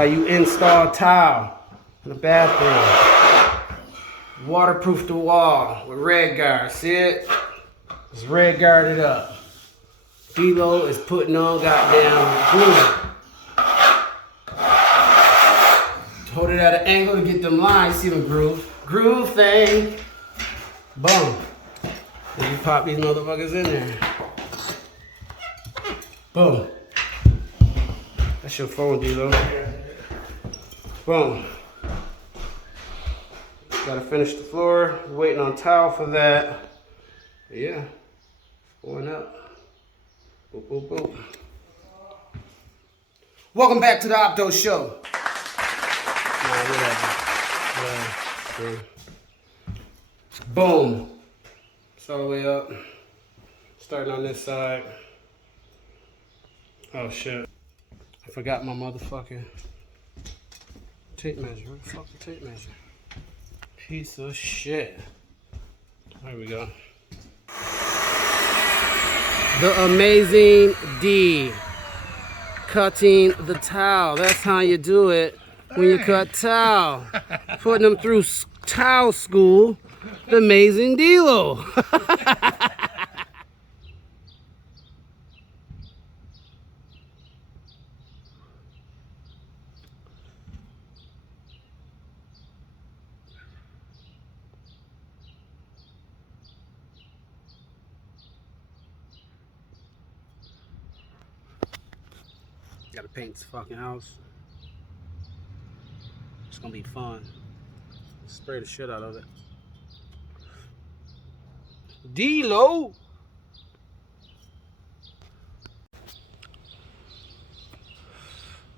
how you install tile in the bathroom. Waterproof the wall with red guard. See it? It's red guarded up. D-Lo is putting on goddamn glue. Hold it at an angle to get them lines. See the groove? Groove thing. Boom. And you pop these motherfuckers in there. Boom. That's your phone, D-Lo. Boom. Gotta finish the floor. Waiting on tile for that. But yeah. Going up. Boop, boop, boop. Welcome back to the Opto Show. Whatever. Boom. It's all the way up. Starting on this side. Oh shit. I forgot my motherfucking tape measure. Where the fuck the tape measure? Piece of shit. There we go. The Amazing D. Cutting the towel. That's how you do it when you cut towel. Putting them through towel school. The Amazing D-Lo. Gotta paint this fucking house. It's gonna be fun. Spray the shit out of it. D-Lo!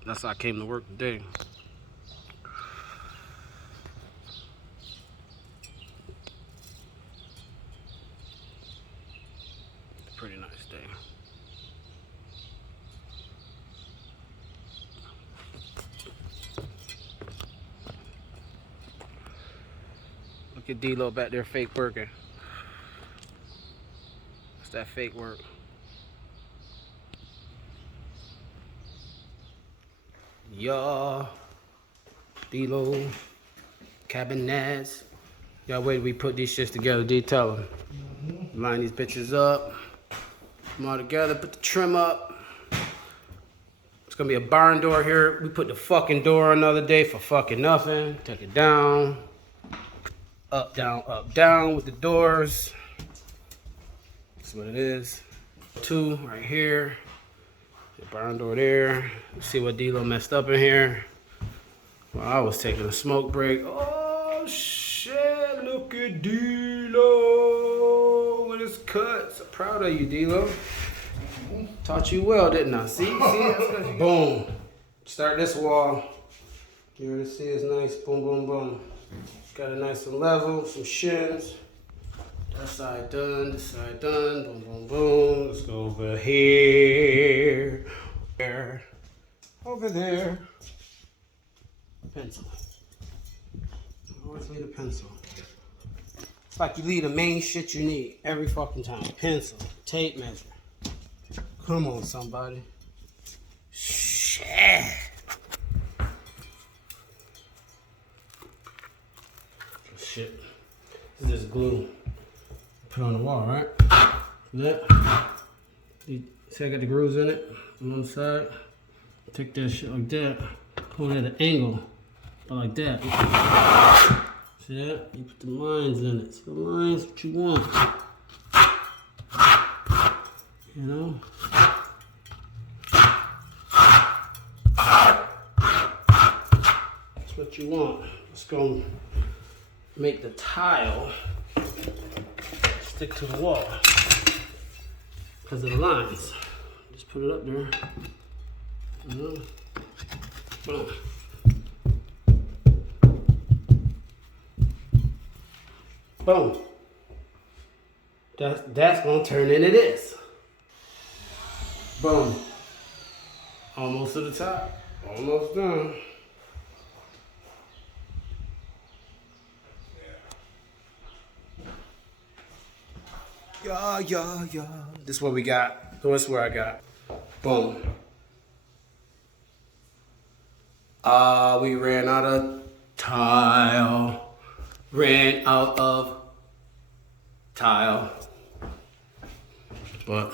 That's how I came to work today. Pretty nice day. Look at D-Lo back there fake working. It's that fake work. Yeah. D-Lo. Cabinets. Y'all wait till we put these shits together. D, tell them. Line these bitches up. Put them all together. Put the trim up. It's gonna be a barn door here. We put the fucking door another day for fucking nothing. Take it down. Up, down with the doors. That's what it is. 2 right here. The barn door there. Let's see what D-Lo messed up in here. Well, I was taking a smoke break. Oh shit, look at D-Lo with his cuts. I'm proud of you, D-Lo. Taught you well, didn't I? See? Boom. Start this wall. You already see it's nice. Boom, boom, boom. Got it nice and level, some shims. That side done, this side done. Boom, boom, boom. Let's go over here. Over there. Pencil. Always need a pencil. It's like you leave the main shit you need every fucking time. Pencil, tape measure. Come on, somebody. Shit. Shit. This is just glue. Put on the wall, right? That. You see I got the grooves in it on one side. Take that shit like that. Pull it at an angle. But like that. See that? You put the lines in it. So the lines what you want. You know? That's what you want. It's gonna make the tile stick to the wall because of the lines. Just put it up there. You know? Boom. Boom. That's gonna turn into this. Boom. Almost to the top. Almost done. Yeah. This is what we got. This is where I got. Boom. We ran out of tile. Ran out of tile. But